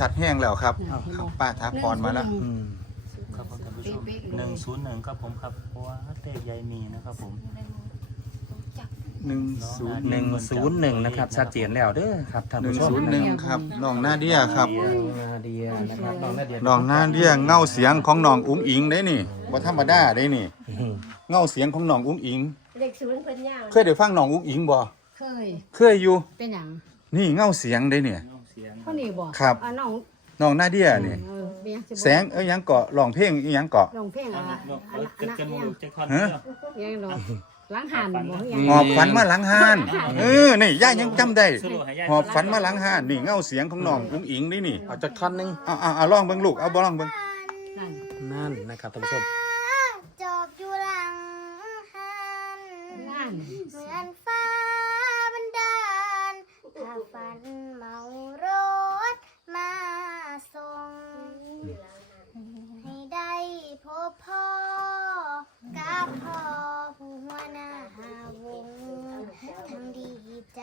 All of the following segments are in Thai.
ชัดแห้งแล้วครับครับป้าทักพรมาแล้วอืมครับผมท่านผู้ชมเป๊ะๆเลยหนึ่งศูนย์หนึ่งครับผมครับเพราะว่าเตะยายมีนะครับผม หนึ่งศูนย์หนึ่งศูนย์หนึ่งนะครับชัดเจนแล้วเด้อครับท่านหนึ่ผู้งชมศูนย์หนึ่งครับน้องนาเดียครับน้องนาเดียนะครับน้องนาเดียน้องนาเดียเงาเสียงของน้องอุ้งอิงได้นี่บ่ธรรมดาได้นี่ อืมเงาเสียงของน้องอุ้งอิง เด็กศูนย์เป็นย่างเคยได้ฟังน้องอุ้งอิงบ่เคย เคยอยู่ เป็นหยังนี่เงาเสียงได้เนี่ย น้องเสียงพ่อนี่บอกครับ อะน้องน้องนาเดียนี่ เออเป็นหยังสิบอกแสงเอ้ยหยังเกาะร้องเพลงอีหยังเกาะลองเพลงอัอะนนี้อัเอนอนั้นจะอันจะนั้นมูจะคอนฮะเดียวยังดอกล้างหันบอกยัง หอบฝันมาหลังห้านเออ นี่ย่ายังจำได้ สรุปให้ยายหอบฝันมาหลังห้านนี่เงาเสียงของน้องอุ้งอิงนี่นี่เอาจักท่อนหนึงเอาเอาเอาลองเบิ่งลูก เอาบ่ลองเบิ่งนั่นนั่นนะครับท่านผู้ชม จอบอยู่หลังหันนั่น เหมือนฟ้าบันดาลถ้าฝันเมารถมาส่ง ให้ได้พบพ่อกับพ่อผู้หัวหน้าวงทั้งดีใจ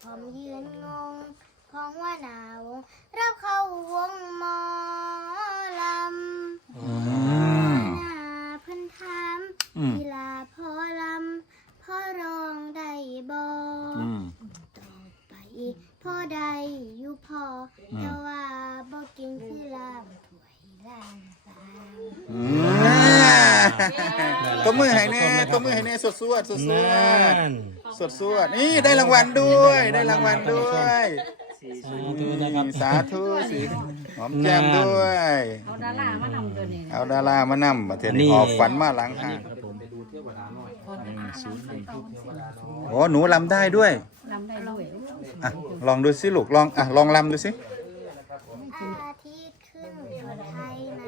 พร้อมยืนงงของหัวหน้าวงรับเข้าวงหมอลำอืมหน้าเพิ่นถามอืมกีฬาพ่อลำพ่อร้องได้บ่อืมต่อไปพ่อได้อยู่พ่ออมแต่ว่าบ่เก่งคือลำถวยลำสาง อืม ตัวมือให้แน่ตัวมือให้แน่สดสวดสดสวนั่ดนสดสวดนี่ได้รางวัลด้วย ได้รางวัลด้วยสี่สาธุนะครับ สาธุสิหอมแก้มด้วย เอาดารามานำตัวนี้เอาดารามานำประเทศนี้หอบฝันมาหลังห้างครับผมไปดูเที่ยวดาหน่อยโอ้หนูลำได้ด้วยลำได้ด้วย อะ ลองดูสิลูก ลอง อะ ลองลำดูสิ อาทิตย์ขึ้นบนไทยใน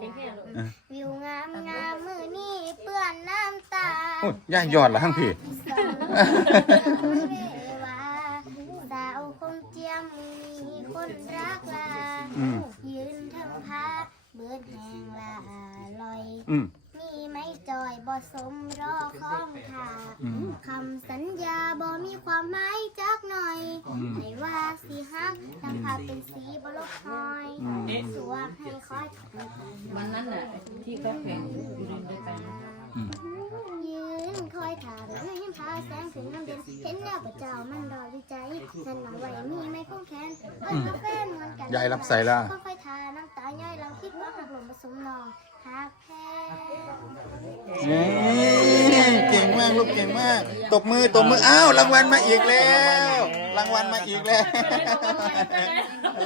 สยามวิวงามงามมือนี่เปื้อนน้ำตา โอ้ยย่ายอดละทั้งพี่ สาวคงเจียมมีคนรักลาอืม ยืนทำพาเบิดแหงลาลอย อืม มีไม่จอยบ่สมรอของข่าอืมคำสัญญาบ่มีความหมายจักหน่อยอืม ให้ว่าสิฮักตั้งภาพเป็นสีบ่ลบหอยอืมสัวให้คอยทำวันนั้นน่ะที่เขาแข่งอยู่รินด้วยกันอืมยื นคอยถามให้พาแสงถึงน้ำเด่นเห็นแล้วพระเจ้ามันรออยู่ใจนั่นหมายไว้มีไม่คงแค้นเอ้ยมาแฟนมันกันยายรับใส่ละก็คอยทาน้ำตาย่อยเราคิดว่าหักหลมผสมนองหักแพ้เก่งมากลูกเก่งมาก ตบมือตบมืออ้าวรางวัลมาอีกแล้ว รางวัลมาอีกแล้ว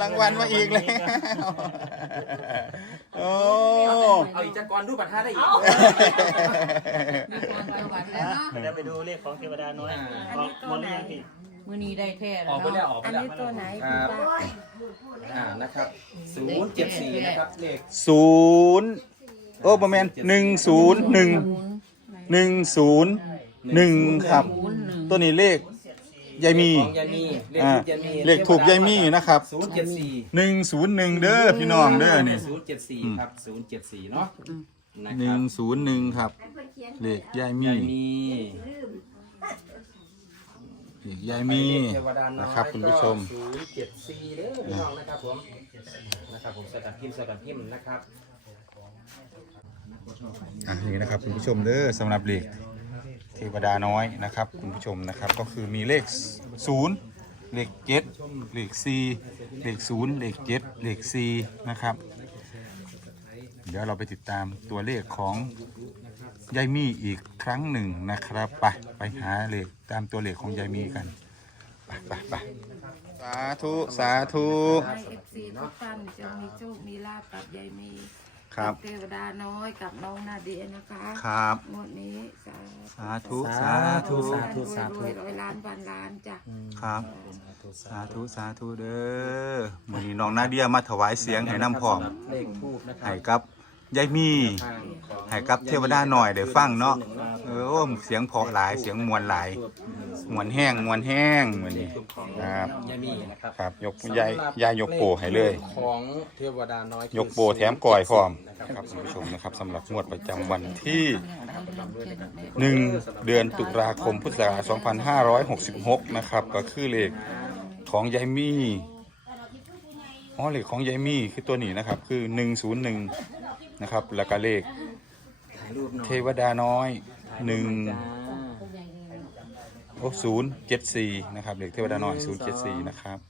รางวัลมาอีกแล้ว โอ้เอาอีกจักรดูบัตรท่าได้อีกเดี๋ยวไปดูเลขของเทวดาน้อยออกหมดหรือยังพี่มือนี้ได้แท้ออกไปแล้วออกไปอันแล้วนี้ตัวไหนครับอ่านะครับศูนย์เจ็ดสี่นะครับเลขศูนย์โอ้ประมาณหนึ่งศูนย์หนึ่งหนึ่งศูนย์หนึ่งครับ ตัวนี้เลข ยายมี ของยามีเลขอ่า ทูปยามีเลขถูกยายมีนะครับศูนย์เจ็ดสี่หนึ่งศูนย์หนึ่งเด้อพี่น้องเด้อนี่ศูนย์เจ็ดสี่ครับศูนย์เจ็ดสี่เนาะนะหคนึ่รังบศูนย์หนึ่งครับ เลขยายมี ยามี เลขยายมีเทวดาน้อยนะครับคุณผู้ชม ศูนย์เจ็ดสี่เด้อพี่น้องนะครับผมนะครับผมสกัดพิมพ์สกัดพิมพ์นะครับ อะนี่นะครับคุณผู้ชมเด้อสำหรับเลข เทวดาน้อยนะครับคุณผู้ชมนะครับก็คือมีเลขศูนย์เลขเจ็ดเลขสี่เลขศูนย์เลขเจ็ดเลขสี่นะครับ เดี๋ยวเราไปติดตามตัวเลขของยายมีอีกครั้งหนึ่งนะครับไปไปหาเลขตามตัวเลขของยายมีกันไปไปไปสาธุสาธุ ให้เอฟซีทุกท่านจะมีโชค มีลาบกับยายมี ครับเทวดาน้อยกับน้องนาเดียนะคะครับงวดนี้สาสาธุสาธุสาธุรวยสาธุรวยร้อยล้านพันล้านจ้ะครับสาธุสาธุเด้อมื้อนี้น้องนาเดียมาถวายเสียงให้น้ำพร้อมเลขทูปนะครับให้กับ ยายมีให้กับเทวดาหน่อยได้ฟังเนาะเออโอ้เสียงเพราะหลายเสียงมวลหลายมวลแห้งมวลแห้งมื้อนี้ครับยามีนะครับครับ ยกยายยายยกโปให้เลย ของเทวดาน้อยยกโปแถมก่อยพร้อมครับคุณผู้ชมนะครับสำหรับงวดประจำวันที่ 1 เดือนตุลาคมพุทธศักราช2566 นะครับ ก็คือเลขของยายมี่อ๋อเลขของยายมี่คือตัวนี้นะครับ คือห นึ่งศูนย์หนึ่งนะครับ แล้วก็เลขถ่ายรูปหน่อยเทวดาน้อยหนึ่งจ้าโอ้ศูนย์เจ็ดสี่นะครับเลขเทวดาน้อยศูนย์เจ็ดสี่นะครับทุกคนทุกคน